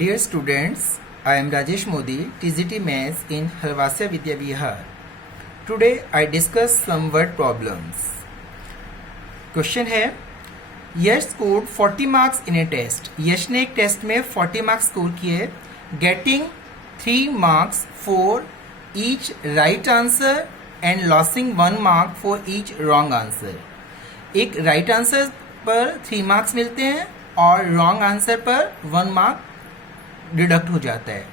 Dear students, I am Rajesh Modi, TGT Maths in Halwasya Vidya Vihar. Today I discuss some word problems. Question है, Yash scored 40 marks in a test. Yash ने एक test में 40 marks score किए, getting 3 marks for each right answer and losing 1 mark for each wrong answer. एक right answer पर 3 marks मिलते हैं और रॉन्ग आंसर पर 1 मार्क डिडक्ट हो जाता है.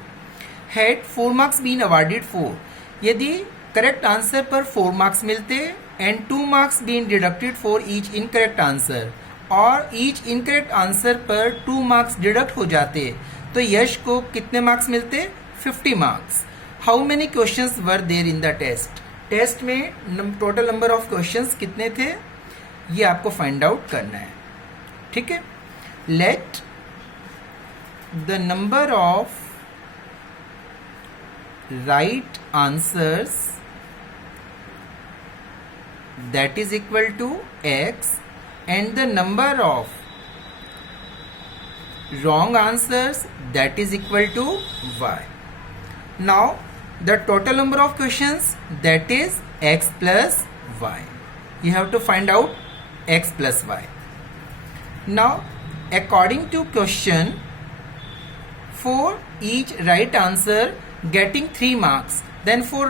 Had 4 marks been awarded for, यदि करेक्ट आंसर पर 4 मार्क्स मिलते and 2 marks been deducted for each incorrect answer, और ईच इनकरेक्ट आंसर पर 2 मार्क्स डिडक्ट हो जाते, तो यश को कितने मार्क्स मिलते? 50 marks. How many questions were there in the test? Test में टोटल नंबर ऑफ क्वेश्चंस कितने थे, ये आपको फाइंड आउट करना है. ठीक है. Let the number of right answers that is equal to x and the number of wrong answers that is equal to y. Now the total number of questions, that is x plus y. You have to find out x plus y. Now according to question, for each right answer getting 3 marks, then for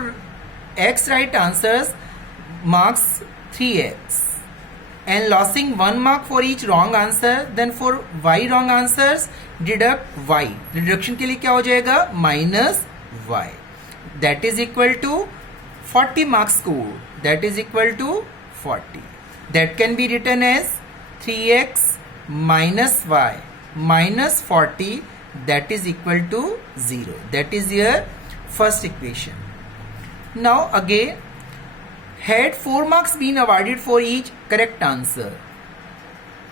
x right answers marks 3x, and losing 1 mark for each wrong answer, then for y wrong answers deduct y. Deduction के लिए क्या हो जाएगा? minus y. That is equal to 40 marks score. That is equal to 40. That can be written as 3x minus y minus 40. That is equal to 0. That is your first equation. Now again, had 4 marks been awarded for each correct answer.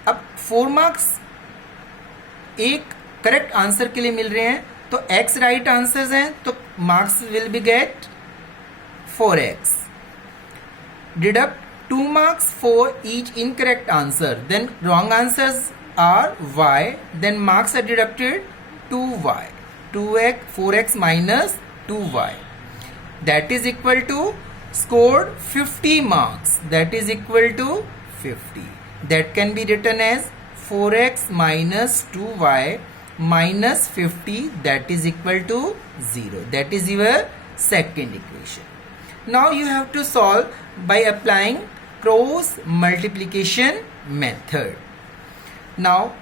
अब 4 marks एक correct answer के लिए मिल रहे हैं, तो x right answers हैं, तो marks will be get 4x. Deduct 2 marks for each incorrect answer, then wrong answers are y, then marks are deducted 2y, 2x, 4x minus 2y. That is equal to scored 50 marks. That is equal to 50. That can be written as 4x minus 2y minus 50. That is equal to 0. That is your second equation. Now you have to solve by applying cross multiplication method. Now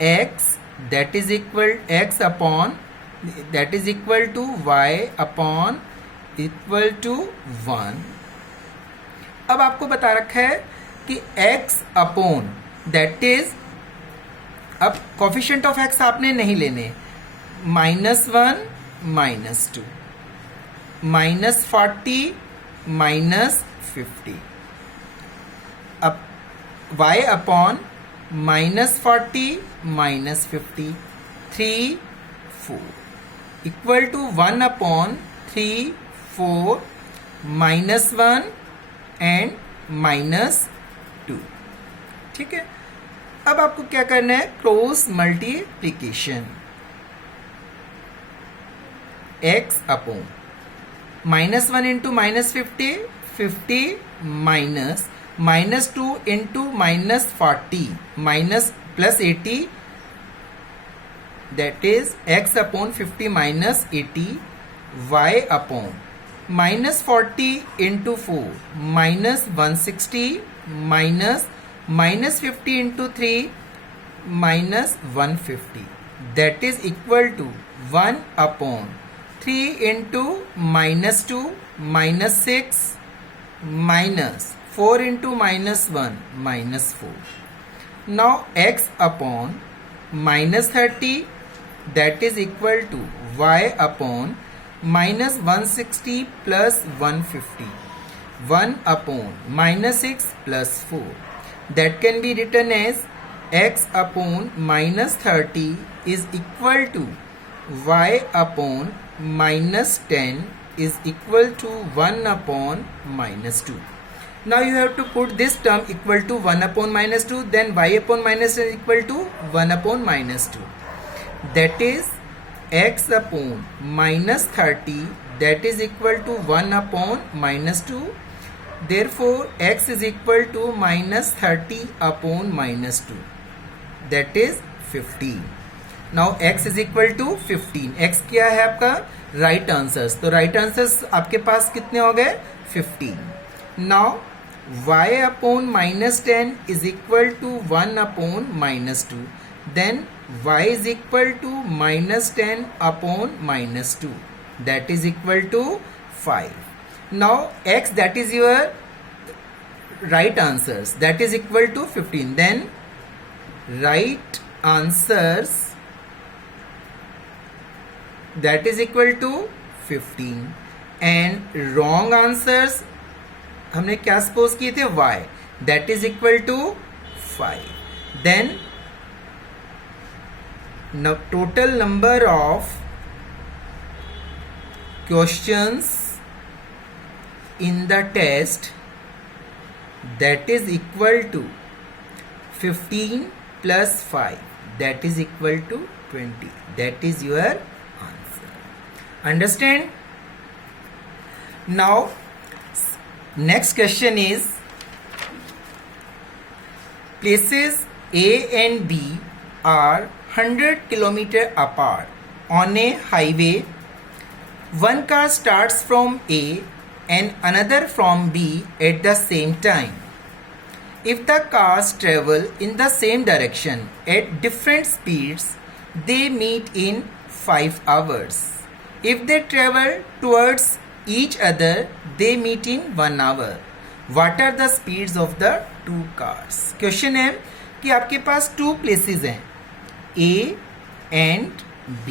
x that is equal x upon that is equal to y upon equal to 1. अब आपको बता रखा है कि x upon that is, अब coefficient of x आपने नहीं लेने, -1 -2 -40 -50. अब y upon -40 -50 3 4 equal to 1 upon 3 4 -1 and -2. ठीक है. अब आपको क्या करना है? Cross multiplication. x upon -1 into -50 50 minus -2 into -40 minus plus 80, that is x upon 50 minus 80, y upon -40 into 4 minus 160 minus 50 into 3 minus 150. That is equal to 1 upon 3 into -2 -6 minus 4 into -1 -4. Now x upon -30, that is equal to y upon -160 plus 150. 1 upon -6 plus 4. That can be written as x upon -30 is equal to y upon -10 is equal to 1 upon -2. Now you have to put this term equal to 1 upon -2, then y upon -10 is equal to 1 upon -2. That is x upon -30 that is equal to 1 upon -2. Therefore x is equal to -30 upon -2 that is 15. Now x is equal to 15. x क्या है आपका right answers, तो right answers आपके पास कितने हो गए 15. Now y upon -10 is equal to 1 upon -2. Then y is equal to -10 upon -2 that is equal to 5. Now x, that is your right answers, that is equal to 15. Then right answers that is equal to 15 and wrong answers हमने क्या suppose किए थे y that is equal to 5. Then total number of questions in the test that is equal to 15 plus 5 that is equal to 20. That is your answer. Understand? Now next question is, places A and B are 100 km apart on a highway. One car starts from A and another from B at the same time. If the cars travel in the same direction at different speeds, they meet in 5 hours. If they travel towards each other, they meet in 1 hour. What are the speeds of the two cars? Question है कि आपके पास 2 places हैं A and B,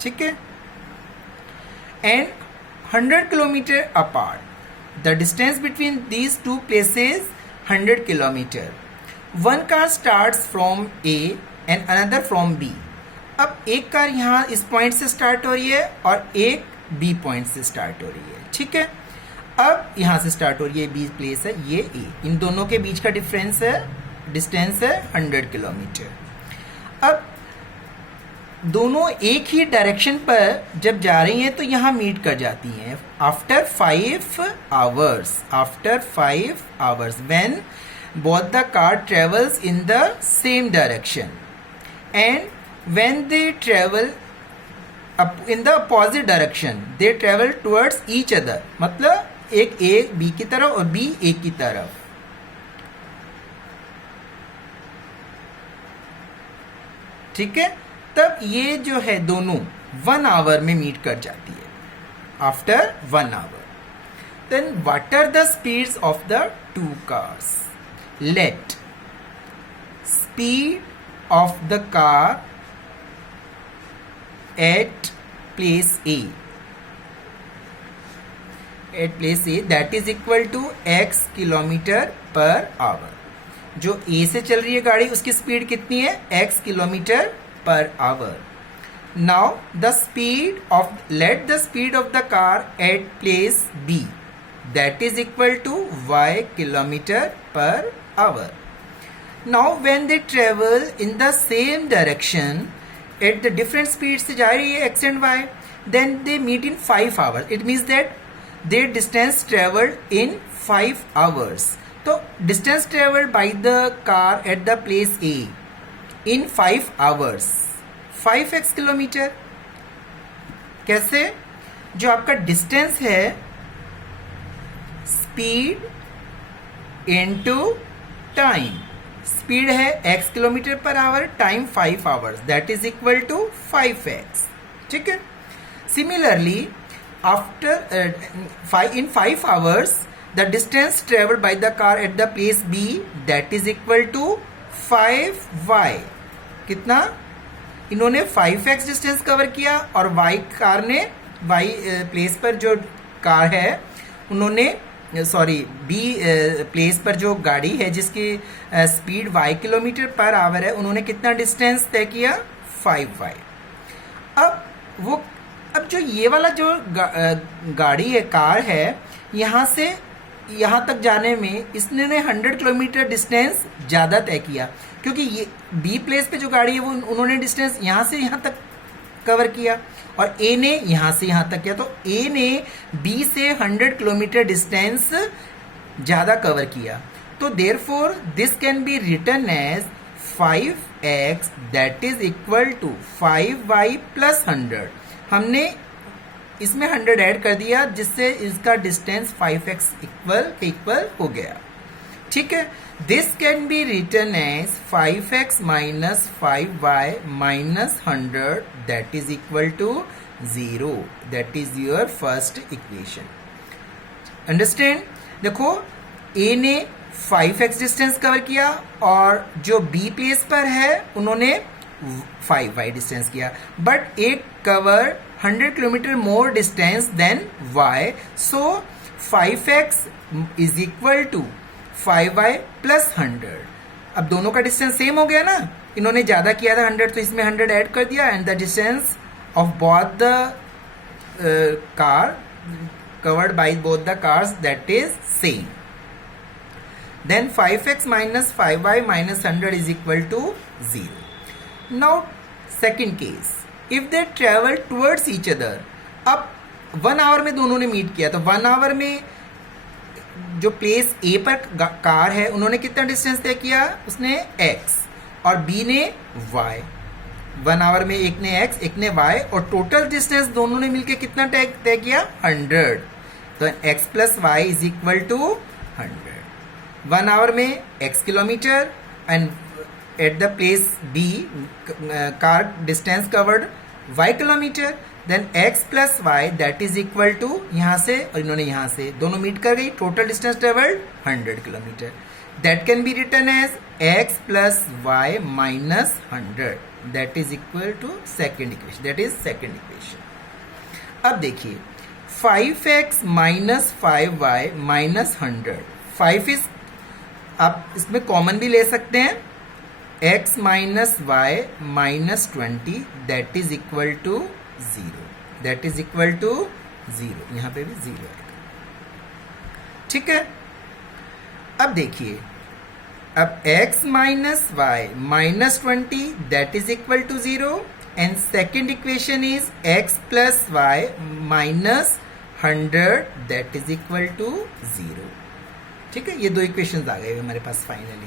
ठीक है, and 100 km apart. The distance between these 2 places 100 km. One car starts from A and another from B. अब एक car यहाँ इस पॉइंट से स्टार्ट हो रही है और एक B पॉइंट से स्टार्ट हो रही है, ठीक है. अब यहाँ से स्टार्ट हो रही है, B प्लेस है, ये A. इन दोनों के बीच का डिफरेंस है, डिस्टेंस है 100 किलोमीटर. अब दोनों एक ही डायरेक्शन पर जब जा रही हैं तो यहाँ मीट कर जाती हैं after 5 hours. After 5 hours when both the car travels in the same direction and when they travel in the opposite direction they travel towards each other. मतलब एक ए बी की तरफ और बी ए की तरफ, ठीक है. तब ये जो है दोनों 1 आवर में मीट कर जाती है after 1 hour. Then what are the speeds of the 2 cars? Let speed of the car at place A that is equal to x kilometre per hour. जो ए से चल रही है गाड़ी उसकी स्पीड कितनी है? x kilometre per hour. Now the speed of the car at place B that is equal to y kilometer per hour. Now when they travel in the same direction at the different speeds से जा रही है x and y, then they meet in 5 hours. It means that their distance traveled in 5 hours. So distance traveled by the car at the place A in 5 hours 5x kilometre. कैसे? जो आपका distance है speed into time. Speed है x kilometre per hour, time 5 hours, that is equal to 5x, ठीक है. Similarly after in 5 hours the distance travelled by the car at the place B that is equal to 5y. कितना? इन्होंने 5x distance cover किया और y car ने y place पर जो car है उन्होंने B प्लेस पर जो गाड़ी है जिसकी speed y kilometre per our है उन्होंने कितना डिस्टेंस तय किया? 5y. अब जो ये वाला जो गाड़ी है, कार है, यहाँ से यहाँ तक जाने में इसने 100 किलोमीटर डिस्टेंस ज़्यादा तय किया क्योंकि ये बी प्लेस पे जो गाड़ी है वो उन्होंने डिस्टेंस यहाँ से यहाँ तक कवर किया और ए ने यहाँ से यहाँ तक किया, तो ए ने बी से 100 किलोमीटर डिस्टेंस ज़्यादा कवर किया। तो therefore this can be written as 5x that is equal to 5y plus 100। हमने इसमें 100 ऐड कर दिया जिससे इसका डिस्टेंस 5x इक्वल हो गया। ठीक है, this can be written as 5x minus 5y minus 100 that is equal to 0। That is your first equation. Understand? देखो a ने 5x डिस्टेंस कवर किया और जो b प्लेस पर है उन्होंने 5y डिस्टेंस किया, बट ए कवर 100 किलोमीटर more distance than y, so 5x is equal to 5y plus 100। अब दोनों का डिस्टेंस सेम हो गया ना, इन्होंने ज़्यादा किया था 100 तो इसमें 100 ऐड कर दिया and the distance of both the car covered by both the cars that is same. Then 5x minus 5y minus 100 is equal to 0. Now second case, if they travel towards each other, अब 1 hour में दोनों ने meet किया, तो 1 hour में जो place A पर car है उन्होंने कितना डिस्टेंस तय किया, उसने x और B ने y। 1 आवर में एक ने x एक ने y और टोटल डिस्टेंस दोनों ने मिलकर कितना तय किया, 100। तो x plus y is equal to 100। 1 hour में x kilometre and at the place B car distance covered y kilometre, then x plus y that is equal to यहाँ से और इन्होंने यहाँ से दोनों मीट कर गई, total distance travelled 100 kilometre. That can be written as x plus y minus 100 that is equal to second equation, that is second equation. अब देखिए 5x minus 5y minus 100, 5 is आप इसमें कॉमन भी ले सकते हैं, x minus y minus 20 that is equal to 0, that is equal to 0, यहाँ पे भी 0 आएगा। ठीक है, अब देखिए, अब x minus y minus 20 that is equal to 0 and second equation is x plus y minus 100 that is equal to 0। ठीक है, ये दो इक्वेशंस आ गए हमारे पास finally,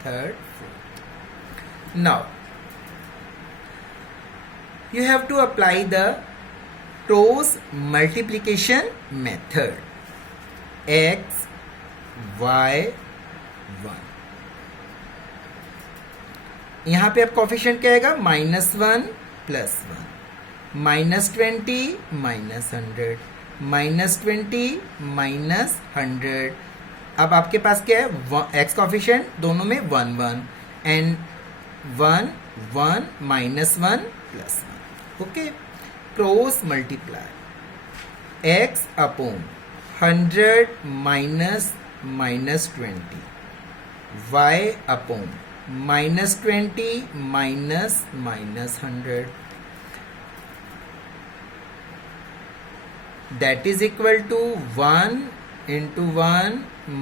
third fourth. Now you have to apply the cross multiplication method. x y 1, यहां पे अब कोफिशिएंट क्या आएगा, -1 प्लस 1, -20 माइनस 100, -20 माइनस 100। अब आपके पास क्या है, x कोफिशिएंट दोनों में 1 1 and 1 1 minus 1 plus 1। Okay, cross multiply x upon 100 minus minus 20 y upon -20 minus minus 100 that is equal to 1 into 1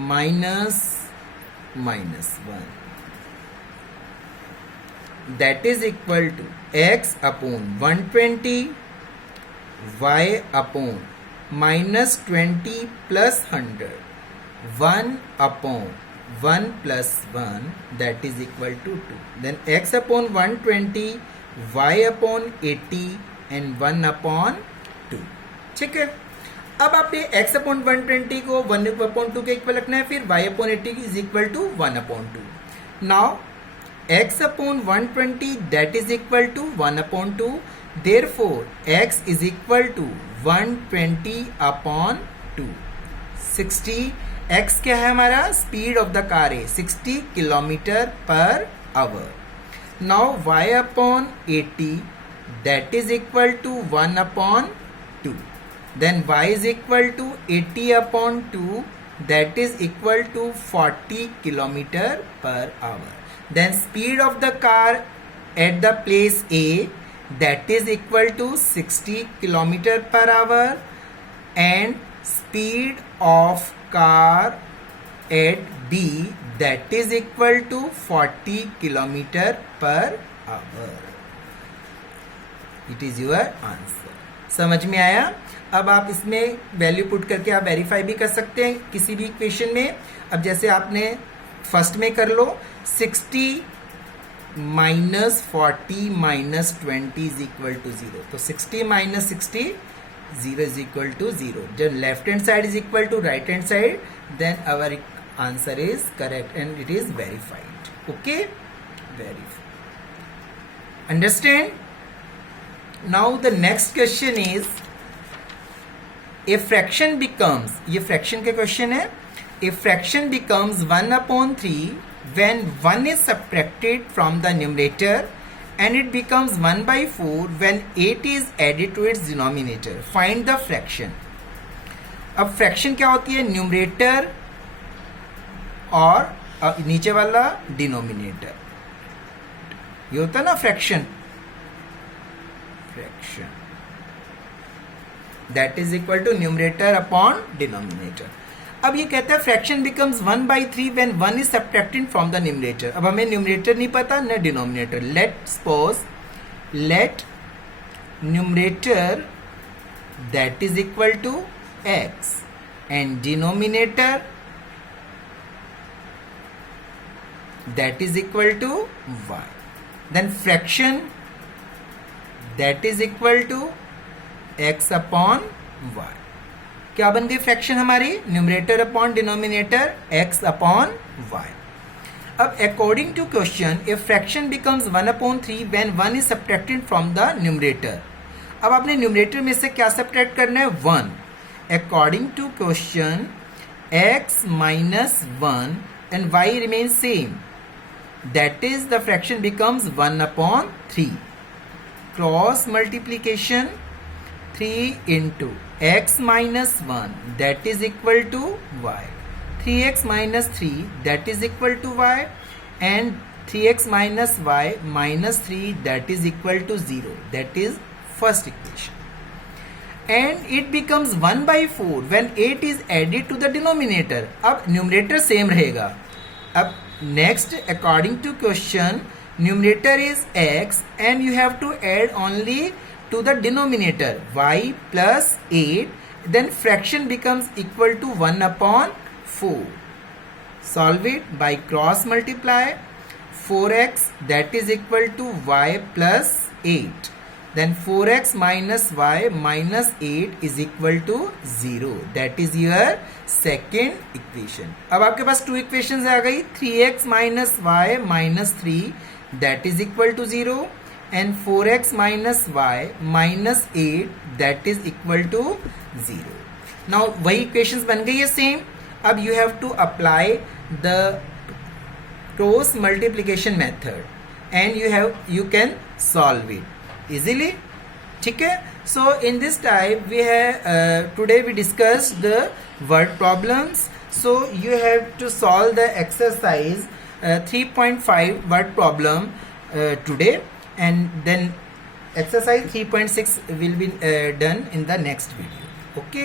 minus minus 1 that is equal to x upon 120 y upon minus 20 plus 100 1 upon 1 plus 1 that is equal to 2, then x upon 120 y upon 80 and 1 upon 2। ठीक है, अब आपने x upon 120 को 1 upon 2 के equal रखना है, फिर y upon 80 is equal to 1 upon 2। Now x upon 120 that is equal to 1 upon 2, therefore x is equal to 120 upon 2, 60। x क्या है हमारा, स्पीड ऑफ द कार है 60 kilometre per hour. Now y upon 80 that is equal to 1 upon 2, then y is equal to 80 upon 2 that is equal to 40 kilometer per hour, then speed of the car at the place A that is equal to 60 kilometer per hour and speed of car at B that is equal to 40 kilometer per hour। It is your answer. समझ में आया? अब आप इसमें value put करके आप verify भी कर सकते हैं किसी भी इक्वेशन में। अब जैसे आपने फर्स्ट में कर लो, 60 minus 40 minus 20 is equal to 0। तो 60 माइनस 60, 0 इज इक्वल टू 0। जब left hand side is equal to right hand side, then our answer is correct and it is verified. Okay, verified. Understand? Now the next question is, a fraction becomes, ये fraction के question है, a fraction becomes 1/3 when 1 is subtracted from the numerator and it becomes 1/4 when 8 is added to its denominator. Find the fraction. अब fraction क्या होती है? Numerator और नीचे वाला डिनोमिनेटर, ये होता है ना fraction. Fraction that is equal to numerator upon denominator. अब ये कहता है fraction becomes 1/3 when 1 is subtracted from the numerator. अब हमें न्यूमरेटर नहीं पता न denominator. Let suppose, let numerator that is equal to x and denominator that is equal to y, then fraction that is equal to x upon y। क्या बन गई fraction हमारी? Numerator upon denominator x upon y। अब according to question, a fraction becomes 1/3 when 1 is subtracted from the numerator. अब आपने numerator में से क्या सब्ट्रैक्ट करना है? 1। According to question, x minus 1 and y remain same, that is the fraction becomes 1/3। Cross multiplication, 3 into x minus 1 that is equal to y, 3x minus 3 that is equal to y, and 3x minus y minus 3 that is equal to 0. That is first equation. And it becomes 1/4 when 8 is added to the denominator. अब numerator same रहेगा। अब next, according to question, numerator is x and you have to add only to the denominator y plus 8, then fraction becomes equal to 1/4. Solve it by cross multiply, 4x that is equal to y plus 8, then 4x minus y minus 8 is equal to 0. That is your second equation. अब आपके पास 2 equations आ गई, 3x minus y minus 3 that is equal to 0 and 4x minus y minus 8 that is equal to 0. Now वही equations बन गई है same. अब you have to apply the cross multiplication method and you can solve it easily. ठीक है? So in this type we have today we discussed the word problems. So you have to solve the exercise 3.5 word problem today. And then exercise 3.6 will be done in the next video. Okay.